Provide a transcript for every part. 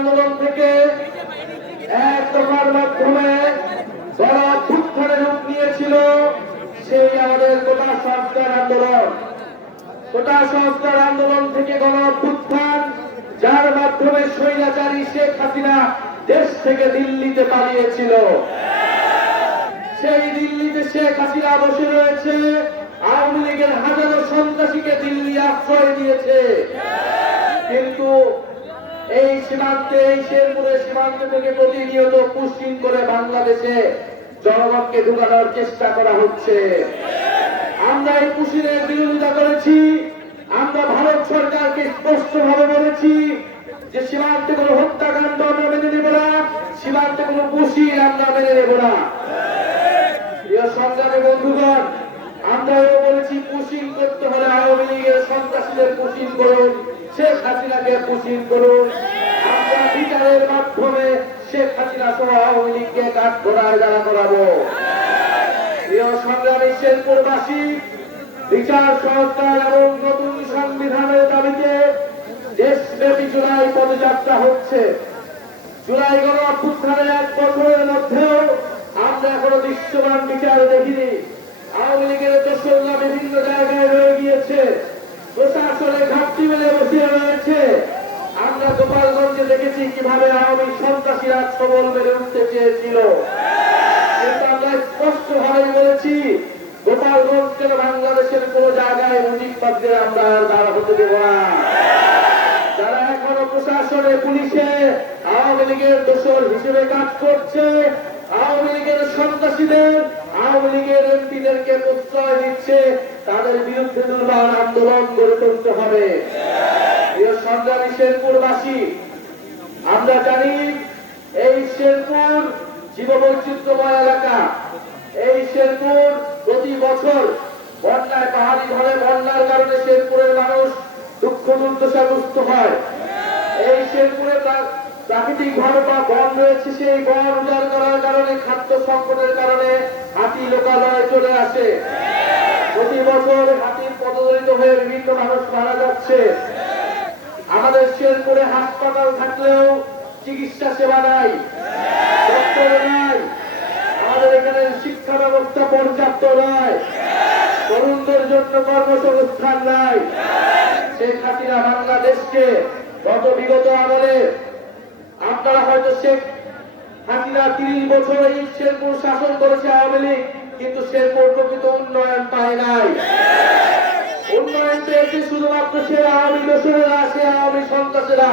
আন্দোলন থেকে এক দফার মাধ্যমে যারা উত্থানে রূপ নিয়েছিল, সেই আমাদের কোটা সংস্কার আন্দোলন। কোটা সংস্কার আন্দোলন থেকে গণ অভ্যুত্থান, যার মাধ্যমে স্বৈরাচারী শেখ হাসিনা দেশ থেকে দিল্লিতে পালিয়েছিল। সেই দিল্লিতে শেখ হাসিনা বসে রয়েছে, আওয়ামী লীগের হাজারো সন্ত্রাসীকে দিল্লি আশ্রয় দিয়েছে। কিন্তু এই সীমান্তে, এই শেরপুরের সীমান্ত থেকে প্রতিনিয়ত পুষ্টিং করে বাংলাদেশে জনগণকে ঢুকানোর চেষ্টা করা হচ্ছে। আমরা এই পুশিনের বিরোধিতা করেছি, আমরা ভারত সরকারকে স্পষ্ট ভাবে বলেছি যে সীমান্তে কোনো হত্যাকাণ্ড আমরা মেনে নেব না, সীমান্তে কোনো পুশির আমরা মেনে নেব না। প্রিয় সংগ্রামী বন্ধুগণ আমরা এও বলেছি পুশিং করতে হলে আওয়ামী লীগের সন্ত্রাসীদের পুশিং করুন। শেখ হাসিনাকে পুশিং করুন। আমরা বিচারের মাধ্যমে শেখ হাসিনা সহ আওয়ামী লীগকে কাঠ ঘোড়ায় দাঁড়া করাবো। প্রিয় সংগ্রামী শেরপুরবাসী, বিচার সংস্কার এবং নতুন সংবিধানের দাবিতে দেশব্যাপী জুলাই পদযাত্রা হচ্ছে। জুলাই গণ অভ্যুত্থানের এক বছরের মধ্যেও আমরা এখনও দৃশ্যমান বিচার দেখিনি আওয়ামী লীগের দোসররা বিভিন্ন জায়গায় রয়ে গিয়েছে প্রশাসনের ঘাটতি মেলে বসে রয়েছে আমরা গোপালগঞ্জে দেখেছি কীভাবে আওয়ামী সবল উঠতে চেয়েছিল বাংলাদেশের কোন জায়গায় আওয়ামী লীগের দোষর হিসেবে দিচ্ছে, তাদের বিরুদ্ধে দুর্বার আন্দোলন গড়ে তুলতে হবে। সংগ্রামী শেরপুরবাসী, আমরা জানি এই শেরপুর জীববৈচিত্র্যময় এলাকা। এই শেরপুর প্রতি বছর বন্যায় পাহাড়ি ঘরে বন্যার কারণে শেরপুরের মানুষ দুঃখ দুর্দশাগ্রস্ত হয়। এই শেরপুরে প্রা- প্রাকৃতিক ঘর বা বন রয়েছে, সেই বন উজাড় করার কারণে, খাদ্য সংকটের কারণে হাতি লোকালয়ে চলে আসে। প্রতি বছর হাতির পদদলিত হয়ে বিভিন্ন মানুষ মারা যাচ্ছে। আমাদের শেরপুরে হাসপাতাল থাকলেও চিকিৎসা সেবা নাই আমাদের এখানে শিক্ষা ব্যবস্থা পর্যাপ্ত নয় তরুণদের জন্য কর্মসংস্থান নাই। শেখ হাসিনা বাংলাদেশকে গত বিগত আমলে আপনারা হয়তো শেখ হাসিনা তিরিশ বছর এই শেরপুর শাসন করেছে আওয়ামী লীগ, কিন্তু শেরপুর প্রকৃত উন্নয়ন পায় নাই। উন্নয়ন পেয়েছে শুধুমাত্র সে আওয়ামী দোষরেরা সে আওয়ামী সন্ত্রাসেরা।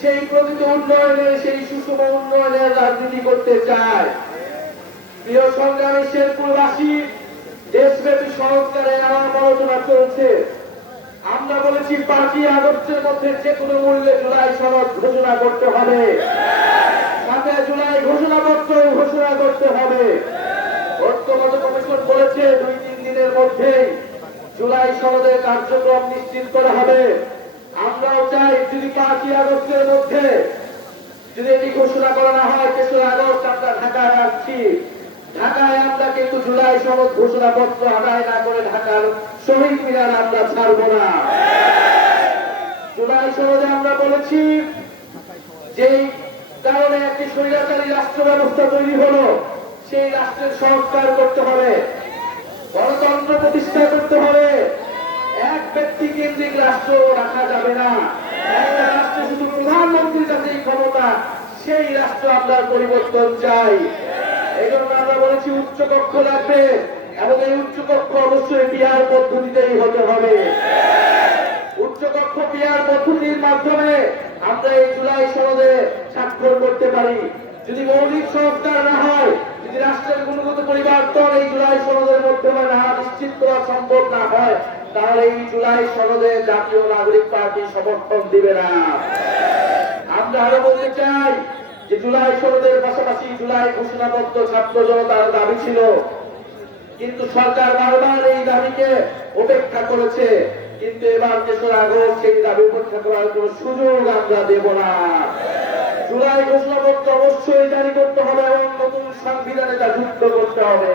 সেই প্রকৃত উন্নয়নের সেই সুষম উন্নয়নের রাজনীতি করতে চায়। প্রিয় সংগ্রামী শেরপুরবাসী, দেশব্যাপী সংস্কারের আলাপ আলোচনা চলছে। আমরা বলেছি পার্টি আদর্শের মধ্যে যে কোনো মূল্যে জুলাই সনদ ঘোষণা করতে হবে। সাথে জুলাই ঘোষণাপত্র ঘোষণা করতে হবে। ঐক্যমত কমিশন বলেছে, দুই তিন দিনের মধ্যেই জুলাই সনদের কার্যক্রম নিশ্চিত করা হবে। আমরাও চাই যদি পাঁচই আগস্টের মধ্যে যদি এটি ঘোষণা করা না হয়, তেসরা আগস্ট আমরা ঢাকায় আসছি। ঢাকায় আমরা কিন্তু জুলাই সনদ ঘোষণাপত্র আদায় না করে ঢাকার শহীদ মিনার আমরা ছাড়বো না। জুলাই সনদে আমরা বলেছি, যেই কারণে একটি স্বৈরাচারী রাষ্ট্র ব্যবস্থা তৈরি হলো, সেই রাষ্ট্রের সংস্কার করতে হবে, গণতন্ত্র প্রতিষ্ঠা করতে হবে। এক ব্যক্তি কেন্দ্রিক রাষ্ট্র রাখা যাবে না। একটা শুধু প্রধানমন্ত্রীর কাছেই ক্ষমতা, সেই রাষ্ট্র আমরা পরিবর্তন চাই। এই জন্য আমরা বলেছি উচ্চ কক্ষ লাগবে এবং এই উচ্চ কক্ষ অবশ্যই বিহার পদ্ধতিতেই হতে হবে। উচ্চকক্ষ পিয়ার পদ্ধতির মাধ্যমে আমরা এই জুলাই সনদে স্বাক্ষর করতে পারি। যদি মৌলিক সংস্কার না হয়, যদি রাষ্ট্রের গুণগত পরিবর্তন এই জুলাই সনদের মাধ্যমে না নিশ্চিত করা সম্ভব না হয় তাহলে এই জুলাই সনদে জাতীয় নাগরিক পার্টি সমর্থন দিবে না। আমরা আরও বলতে চাই যে জুলাই সনদের পাশাপাশি জুলাই ঘোষণাপত্র ছাত্র জনতার দাবি ছিল। কিন্তু সরকার বারবার এই দাবিকে উপেক্ষা করেছে। কিন্তু এবার তেসরা আগস্ট সেই দাবি উপেক্ষা করার কোন সুযোগ আমরা দেব না। জুলাই ঘোষণাপত্র অবশ্যই জারি করতে হবে এবং নতুন সংবিধানে তা যুক্ত করতে হবে।